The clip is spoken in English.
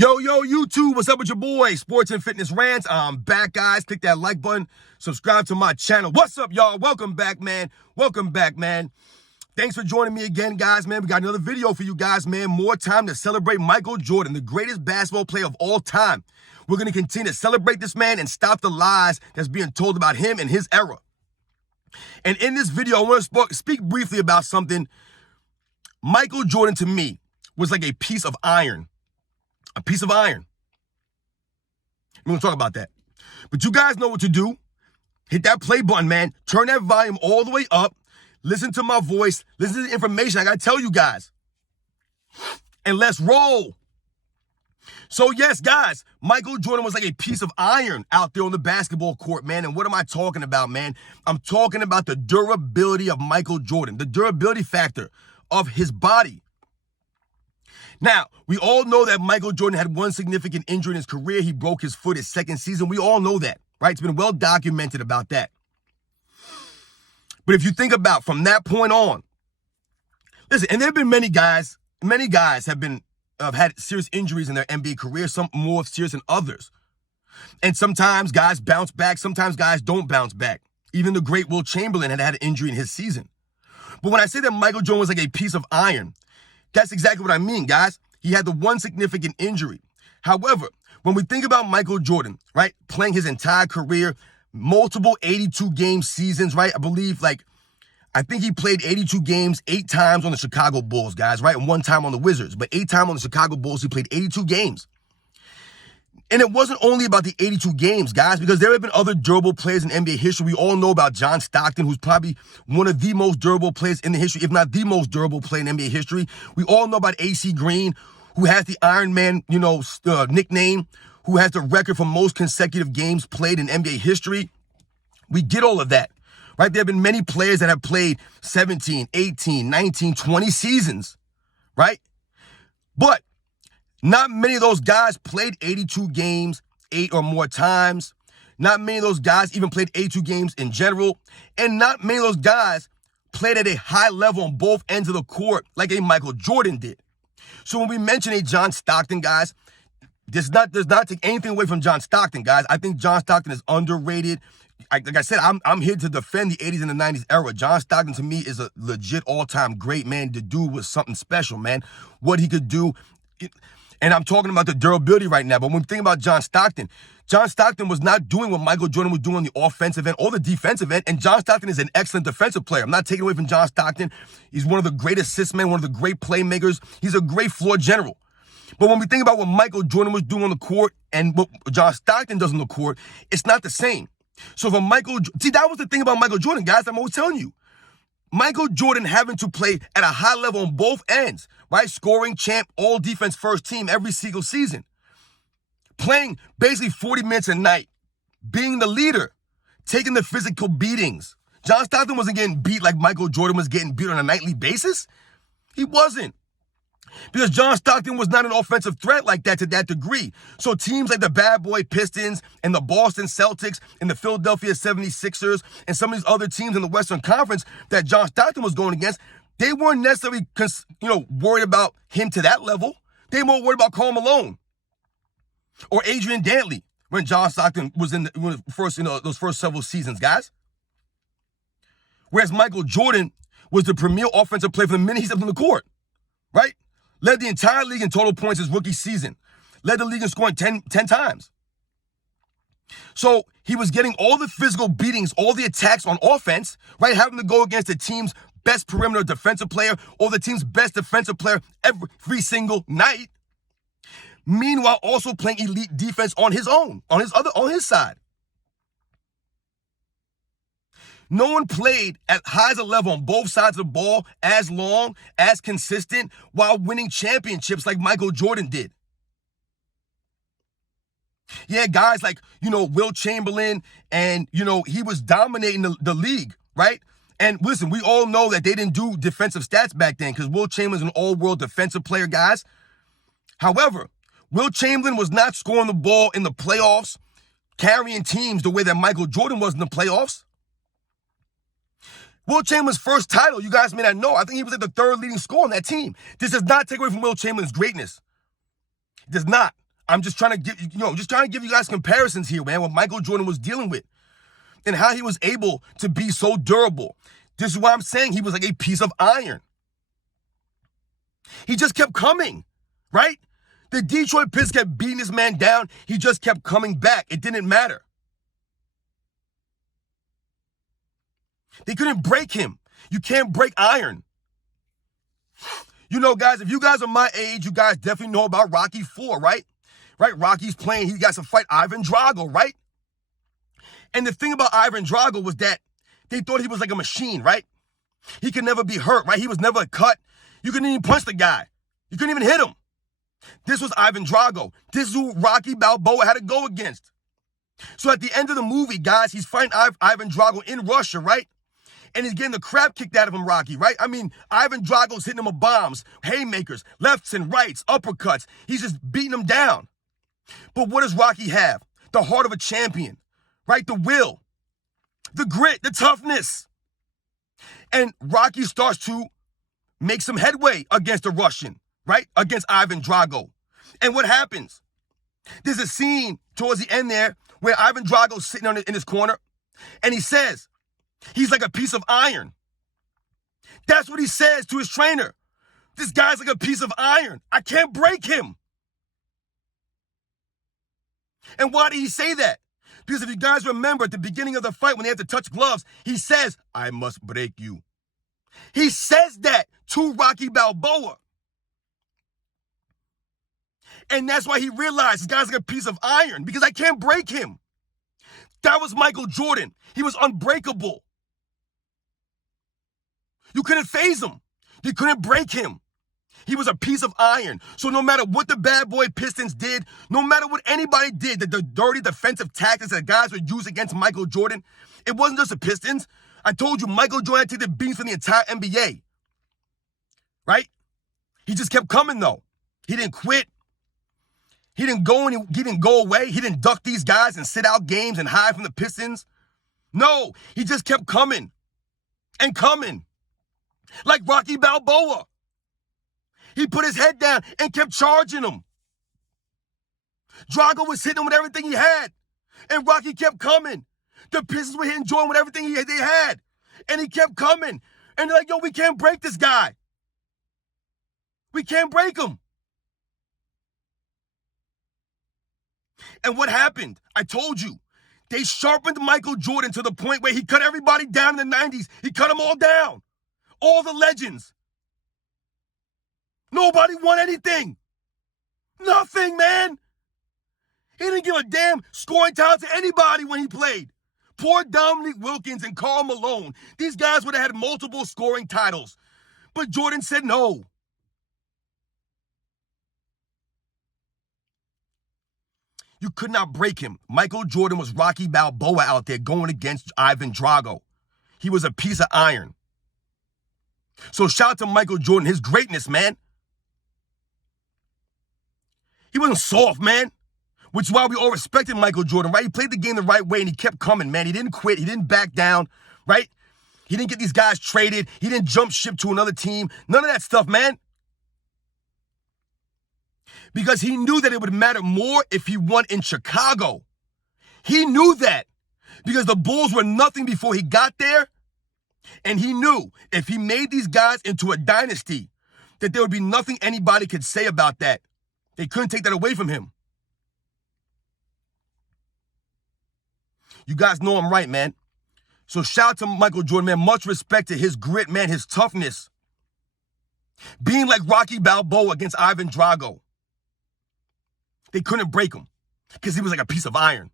Yo, YouTube, what's up with your boy? Sports and Fitness Rants. I'm back, guys. Click that like button. Subscribe to my channel. What's up, y'all? Welcome back, man. Thanks for joining me again, guys, man. We got another video for you guys, man. More time to celebrate Michael Jordan, the greatest basketball player of all time. We're going to continue to celebrate this man and stop the lies that's being told about him and his era. And in this video, I want to speak briefly about something. Michael Jordan, to me, was like a piece of iron. A piece of iron. We're going to talk about that. But you guys know what to do. Hit that play button, man. Turn that volume all the way up. Listen to my voice. Listen to the information I got to tell you guys. And let's roll. So, yes, guys, Michael Jordan was like a piece of iron out there on the basketball court, man. And what am I talking about, man? I'm talking about the durability of Michael Jordan, the durability factor of his body. Now, we all know that Michael Jordan had one significant injury in his career. He broke his foot his second season. We all know that, right? It's been well documented about that. But if you think about from that point on, listen, and there have been many guys have had serious injuries in their NBA career, some more serious than others. And sometimes guys bounce back, sometimes guys don't bounce back. Even the great Will Chamberlain had an injury in his season. But when I say that Michael Jordan was like a piece of iron, that's exactly what I mean, guys. He had the one significant injury. However, when we think about Michael Jordan, right, playing his entire career, multiple 82-game seasons, right? I think he played 82 games 8 times on the Chicago Bulls, guys, right? And 1 time on the Wizards. But 8 times on the Chicago Bulls, he played 82 games. And it wasn't only about the 82 games, guys, because there have been other durable players in NBA history. We all know about John Stockton, who's probably one of the most durable players in the history, if not the most durable player in NBA history. We all know about AC Green, who has the Iron Man, nickname, who has the record for most consecutive games played in NBA history. We get all of that, right? There have been many players that have played 17, 18, 19, 20 seasons, right? But not many of those guys played 82 games 8 or more times. Not many of those guys even played 82 games in general. And not many of those guys played at a high level on both ends of the court like a Michael Jordan did. So when we mention a John Stockton, guys, does not take anything away from John Stockton, guys. I think John Stockton is underrated. Like I said, I'm here to defend the 80s and the 90s era. John Stockton, to me, is a legit all-time great man. The dude was something special, man. What he could do. And I'm talking about the durability right now. But when we think about John Stockton was not doing what Michael Jordan was doing on the offensive end or the defensive end. And John Stockton is an excellent defensive player. I'm not taking away from John Stockton. He's one of the great assist men, one of the great playmakers. He's a great floor general. But when we think about what Michael Jordan was doing on the court and what John Stockton does on the court, it's not the same. So for that was the thing about Michael Jordan, guys. I'm always telling you. Michael Jordan having to play at a high level on both ends, right? Scoring champ, all defense first team every single season. Playing basically 40 minutes a night. Being the leader. Taking the physical beatings. John Stockton wasn't getting beat like Michael Jordan was getting beat on a nightly basis. He wasn't. Because John Stockton was not an offensive threat like that to that degree. So teams like the bad boy Pistons and the Boston Celtics and the Philadelphia 76ers and some of these other teams in the Western Conference that John Stockton was going against, they weren't necessarily worried about him to that level. They were more worried about Karl Malone or Adrian Dantley when John Stockton was in those first several seasons, guys. Whereas Michael Jordan was the premier offensive player from the minute he stepped on the court, right? Led the entire league in total points his rookie season. Led the league in scoring 10 times. So he was getting all the physical beatings, all the attacks on offense, right? Having to go against the team's best perimeter defensive player or the team's best defensive player every single night. Meanwhile, also playing elite defense on his own, on his side. No one played at high as a level on both sides of the ball as long, as consistent, while winning championships like Michael Jordan did. Yeah, guys like, Will Chamberlain and, he was dominating the league, right? And listen, we all know that they didn't do defensive stats back then because Will Chamberlain's an all-world defensive player, guys. However, Will Chamberlain was not scoring the ball in the playoffs, carrying teams the way that Michael Jordan was in the playoffs. Will Chamberlain's first title, you guys may not know, I think he was like the 3rd leading scorer on that team. This does not take away from Will Chamberlain's greatness. It does not. I'm just trying to give you guys comparisons here, man, what Michael Jordan was dealing with and how he was able to be so durable. This is why I'm saying he was like a piece of iron. He just kept coming, right? The Detroit Pistons kept beating this man down. He just kept coming back. It didn't matter. They couldn't break him. You can't break iron. You know, guys, if you guys are my age, you guys definitely know about Rocky IV, right? Right? Rocky's playing. He got to fight Ivan Drago, right? And the thing about Ivan Drago was that they thought he was like a machine, right? He could never be hurt, right? He was never cut. You couldn't even punch the guy. You couldn't even hit him. This was Ivan Drago. This is who Rocky Balboa had to go against. So at the end of the movie, guys, he's fighting Ivan Drago in Russia, right? And he's getting the crap kicked out of him, Rocky, right? I mean, Ivan Drago's hitting him with bombs, haymakers, lefts and rights, uppercuts. He's just beating him down. But what does Rocky have? The heart of a champion, right? The will, the grit, the toughness. And Rocky starts to make some headway against the Russian, right? Against Ivan Drago. And what happens? There's a scene towards the end there where Ivan Drago's sitting in his corner and he says, he's like a piece of iron. That's what he says to his trainer. This guy's like a piece of iron. I can't break him. And why did he say that? Because if you guys remember at the beginning of the fight when they had to touch gloves, he says, I must break you. He says that to Rocky Balboa. And that's why he realized this guy's like a piece of iron because I can't break him. That was Michael Jordan. He was unbreakable. You couldn't phase him. You couldn't break him. He was a piece of iron. So no matter what the bad boy Pistons did, no matter what anybody did, the dirty defensive tactics that guys would use against Michael Jordan, it wasn't just the Pistons. I told you, Michael Jordan took the beats from the entire NBA. Right? He just kept coming, though. He didn't quit. He didn't go away. He didn't duck these guys and sit out games and hide from the Pistons. No, he just kept coming and coming. Like Rocky Balboa. He put his head down and kept charging him. Drago was hitting him with everything he had. And Rocky kept coming. The Pistons were hitting Jordan with everything they had. And he kept coming. And they're like, yo, we can't break this guy. We can't break him. And what happened? I told you. They sharpened Michael Jordan to the point where he cut everybody down in the 90s. He cut them all down. All the legends. Nobody won anything. Nothing, man. He didn't give a damn scoring talent to anybody when he played. Poor Dominique Wilkins and Karl Malone. These guys would have had multiple scoring titles. But Jordan said no. You could not break him. Michael Jordan was Rocky Balboa out there going against Ivan Drago. He was a piece of iron. So shout out to Michael Jordan, his greatness, man. He wasn't soft, man. Which is why we all respected Michael Jordan, right? He played the game the right way and he kept coming, man. He didn't quit. He didn't back down, right? He didn't get these guys traded. He didn't jump ship to another team. None of that stuff, man. Because he knew that it would matter more if he won in Chicago. He knew that. Because the Bulls were nothing before he got there. And he knew if he made these guys into a dynasty, that there would be nothing anybody could say about that. They couldn't take that away from him. You guys know I'm right, man. So shout out to Michael Jordan, man. Much respect to his grit, man, his toughness. Being like Rocky Balboa against Ivan Drago. They couldn't break him because he was like a piece of iron.